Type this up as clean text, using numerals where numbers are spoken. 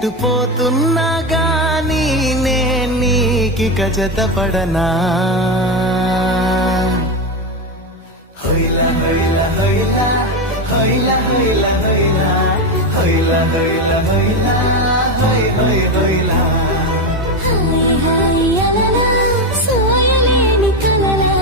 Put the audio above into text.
ఎటు పోతున్నా గాని నే నీకిక జతపడనా హొయ్లా హొయ్లా హొయ్లా హొయ్లా హొయ్లా హొయ్లా హొయ్లా హొయ్లా హొయ్లా హొయ్ హొయ్ హొయ్లా హాయ్ హాయ్ అలలా సోయలేని కలలా